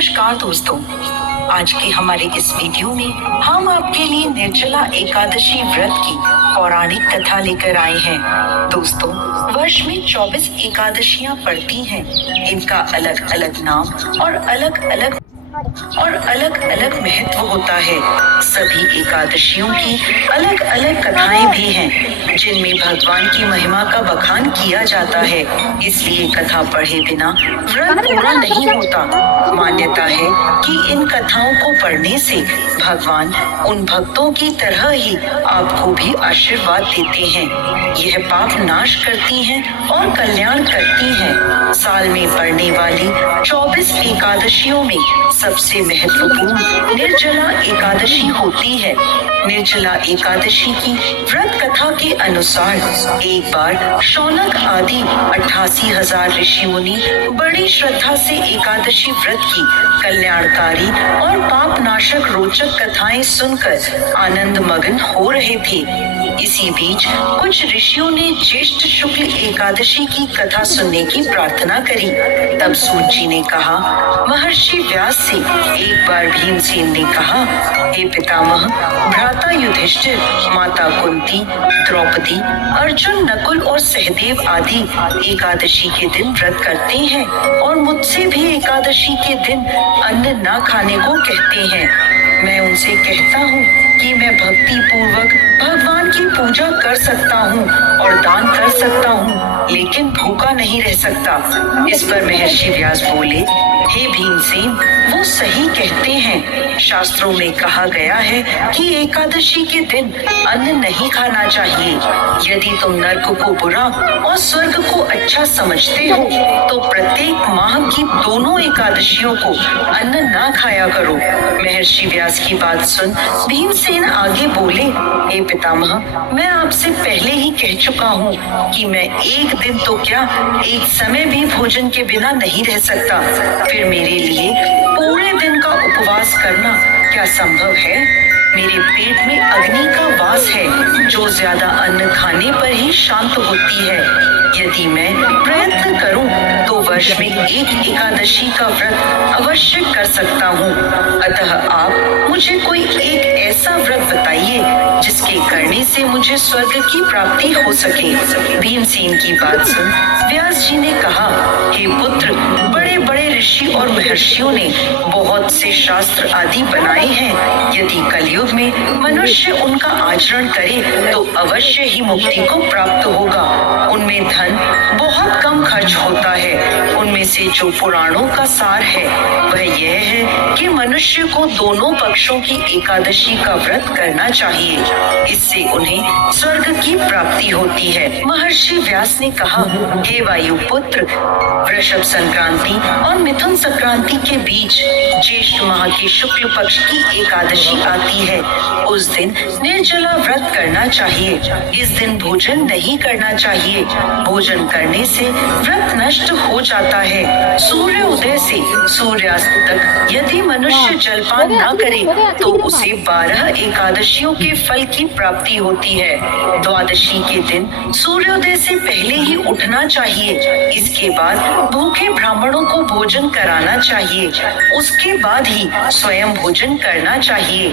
नमस्कार दोस्तों, आज के हमारे इस वीडियो में हम आपके लिए निर्जला एकादशी व्रत की पौराणिक कथा लेकर आए हैं। दोस्तों, वर्ष में 24 एकादशियां पड़ती हैं। इनका अलग अलग नाम और अलग अलग महत्व होता है। सभी एकादशियों की अलग अलग कथाएं भी हैं, जिनमें भगवान की महिमा का बखान किया जाता है। इसलिए कथा पढ़े बिना व्रत पूरा नहीं होता। मान्यता है कि इन कथाओं को पढ़ने से भगवान उन भक्तों की तरह ही आपको भी आशीर्वाद देते हैं। यह पाप नाश करती हैं और कल्याण करती हैं। साल में पड़ने वाली 24 एकादशियों में सबसे महत्वपूर्ण निर्जला एकादशी होती है। निर्जला एकादशी की व्रत कथा के अनुसार एक बार शौनक आदि 88,000 ऋषि मुनि बड़ी श्रद्धा से एकादशी व्रत की कल्याणकारी और पाप नाशक रोचक कथाएं सुनकर आनंद मग्न हो रहे थे। इसी बीच कुछ ऋषियों ने ज्येष्ठ शुक्ल एकादशी की कथा सुनने की प्रार्थना करी। तब सूत जी ने कहा, महर्षि व्यास से एक बार भीमसेन ने कहा, हे पितामह, भ्राता युधिष्ठिर, माता कुंती, द्रौपदी, अर्जुन, नकुल और सहदेव आदि एकादशी के दिन व्रत करते हैं और मुझसे भी एकादशी के दिन अन्न न खाने को कहते हैं। मैं उनसे कहता हूँ कि मैं भक्ति पूर्वक भगवान की पूजा कर सकता हूँ और दान कर सकता हूँ, लेकिन भूखा नहीं रह सकता। इस पर महर्षि व्यास बोले, हे भीमसेन, वो सही कहते हैं। शास्त्रों में कहा गया है कि एकादशी के दिन अन्न नहीं खाना चाहिए। यदि तुम नर्क को बुरा और स्वर्ग को अच्छा समझते हो तो प्रत्येक माह की दोनों एकादशियों को अन्न ना खाया करो। महर्षि व्यास की बात सुन भीमसेन आगे बोले, हे पितामह, मैं आपसे पहले ही कह चुका हूँ कि मैं एक दिन तो क्या, एक समय भी भोजन के बिना नहीं रह सकता। फिर मेरे लिए पूरे दिन का उपवास करना क्या संभव है? मेरे पेट में अग्नि का वास है, जो ज्यादा अन्न खाने पर ही शांत होती है। यदि मैं प्रयत्न करूं तो वर्ष में एक एकादशी का व्रत अवश्य कर सकता हूं। अतः आप मुझे कोई एक ऐसा व्रत बताइए जिसके करने से मुझे स्वर्ग की प्राप्ति हो सके। भीमसेन की बात सुन व्यास जी ने कहा, हे पुत्र, बड़े बड़े ऋषि और महर्षियों ने बहुत से शास्त्र आदि बनाए हैं। यदि कलयुग में मनुष्य उनका आचरण करे तो अवश्य ही मुक्ति को प्राप्त होगा। उनमें धन बहुत कम खर्च होता है। उनमें से जो पुराणों का सार है वह यह है कि मनुष्य को दोनों पक्षों की एकादशी का व्रत करना चाहिए। इससे उन्हें स्वर्ग की प्राप्ति होती है। महर्षि व्यास ने कहा, हे वायुपुत्र, वृषभ संक्रांति और मिथुन संक्रांति के बीच ज्येष्ठ माह के शुक्ल पक्ष की एकादशी आती है। उस दिन निर्जला व्रत करना चाहिए। इस दिन भोजन नहीं करना चाहिए। भोजन करने से व्रत नष्ट हो जाता है। सूर्य उदय से सूर्यास्त तक यदि मनुष्य जलपान न करे तो उसे 12 एकादशियों के फल की प्राप्ति होती है। द्वादशी के दिन सूर्योदय से पहले ही उठना चाहिए। इसके बाद भूखे ब्राह्मणों को भोजन कराना चाहिए। उसके बाद ही स्वयं भोजन करना चाहिए।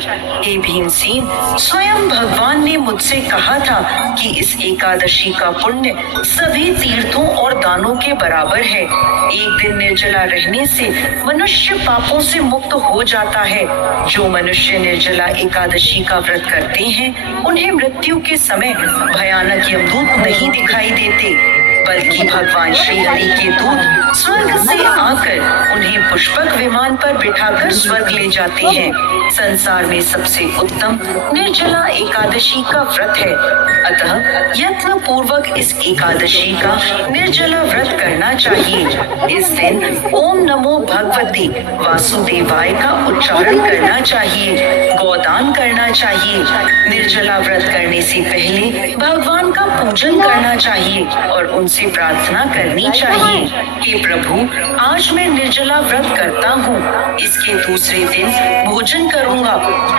हे भीमसेन, स्वयं भगवान ने मुझसे कहा था कि इस एकादशी का पुण्य सभी तीर्थों और दानों के बराबर है। एक दिन निर्जला रहने से मनुष्य पापों से मुक्त हो जाता है। जो मनुष्य निर्जला एकादशी का व्रत करते हैं उन्हें मृत्यु के समय भयानक यमदूत नहीं दिखाई देते, बल्कि भगवान श्री हरि के दूत स्वर्ग से आकर उन्हें पुष्पक विमान पर बिठाकर स्वर्ग ले जाते हैं। संसार में सबसे उत्तम निर्जला एकादशी का व्रत है। अतः यत्न पूर्वक इस एकादशी का निर्जला व्रत करना चाहिए। इस दिन ओम नमो भगवते वासुदेवाय का उच्चारण करना चाहिए। गोदान करना चाहिए। निर्जला व्रत करने से पहले भगवान का पूजन करना चाहिए और उनसे उससे प्रार्थना करनी चाहिए कि प्रभु, आज मैं निर्जला व्रत करता हूँ, इसके दूसरे दिन भोजन करूँगा।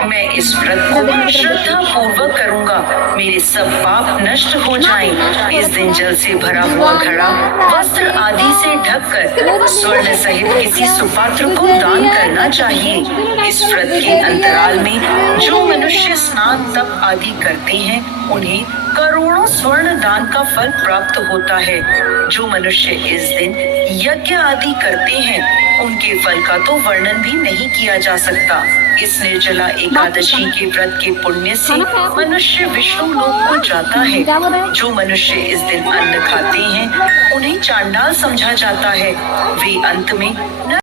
मैं इस व्रत को श्रद्धा पूर्वक करूँगा, मेरे सब पाप नष्ट हो जाएं। इस दिन जल से भरा हुआ घड़ा वस्त्र आदि से ढककर स्वर्ण सहित किसी सुपात्र को दान करना चाहिए। इस व्रत के अंतराल में जो मनुष्य स्नान तप आदि करते हैं, उन्हें करोड़ों स्वर्ण दान का फल प्राप्त होता है। जो मनुष्य इस दिन यज्ञ आदि करते हैं, उनके फल का तो वर्णन भी नहीं किया जा सकता। इस निर्जला एकादशी के व्रत के पुण्य से मनुष्य विष्णु लोक को जाता है। जो मनुष्य इस दिन अन्न खाते हैं, उन्हें चांडाल समझा जाता है। वे अंत में